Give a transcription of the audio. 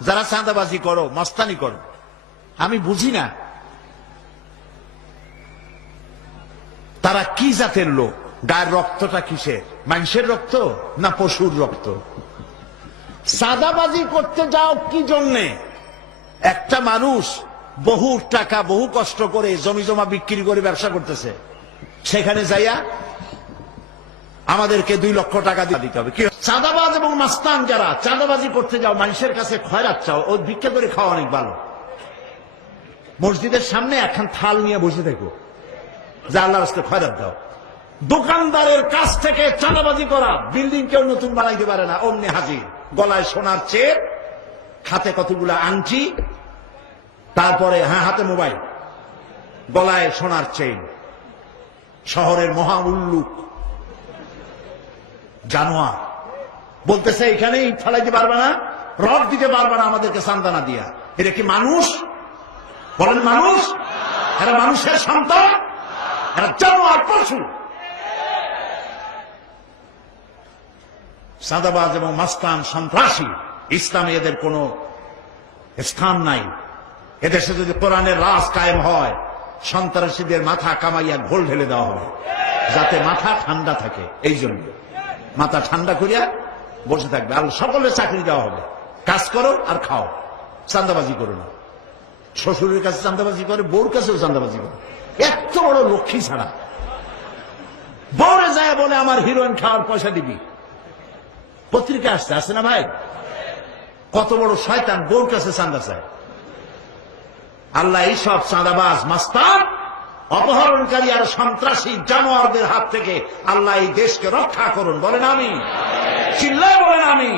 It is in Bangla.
যারা চাঁদাবাজি করো, মস্তানি করো। আমি বুঝি না। তারা কি জাতের লোক? গায়ের রক্তটা কিসের? মানুষের রক্ত না পশুর রক্ত? সাদাবাজি করতে যাও কি জন্যে? একটা মানুষ বহু টাকা, বহু কষ্ট করে জমি জমা বিক্রি করে ব্যবসা করতেছে। সেখানে যাইয়া আমাদেরকে দুই লক্ষ টাকা দিতে হবে। চাঁদাবাজ এবং মাস্তান যারা, চাঁদাবাজি করতে যাও, মানুষের কাছে খয়রাত চাও, ও ভিক্ষা করে খাওয়া অনেক ভালো। মসজিদের সামনে একখান থাল নিয়ে বসে থাকো। যা আল্লাহ রাস্তে খয়রাত দাও। দোকানদারের কাছ থেকে চাঁদাবাজি করা, বিল্ডিং কেউ নতুন বানাইতে পারে না, অমনি হাজির। গলায় সোনার চেপ হাতে কতগুলো আংটি, তারপরে হ্যাঁ হাতে মোবাইল, গলায় সোনার চেইন। শহরের মহা উল্লুক জানোয়ার। বলতেছে এখানে ইট ফালাইতে পারবে না রড দিতে পারবে না আমাদেরকে সান্তানা দিয়া। এটা কি মানুষ? বলেন, মানুষ? এরা মানুষের সন্তান, এরা জানোয়ার, পশু। সাদাবাজ এবং মাস্তান সন্ত্রাসী, ইসলামে এদের কোনো স্থান নাই। এদেশে যদি কোরআনের রাজ কায়েম হয়, সন্ত্রাসীদের মাথা কামাইয়া ঘোল ঢেলে দেওয়া হবে, যাতে মাথা ঠান্ডা থাকে এই জন্য মাথা ঠান্ডা করিয়া বসে থাকবে। আর সকলের চাকরি দেওয়া হবে। কাজ করো আর খাও। চান্দাবাজি করো না। শ্বশুরের কাছে চান্দাবাজি করে, বউর কাছেও চান্দাবাজি করে। এত বড় লক্ষ্মী ছাড়া। বউরে যায় বলে, আমার হিরোইন খাওয়ার পয়সা দিবি। পত্রিকা আসছে। আসছে না ভাই? কত বড় শয়তান বউর কাছে চান্দা চায়। আল্লাহ এইসব চাঁদাবাজ, মাস্তান অপহরণকারী আর সন্ত্রাসী জানোয়ারদের হাত থেকে আল্লাহ এই দেশকে রক্ষা করুন। বলেন আমি চিল্লায় বলেন আমি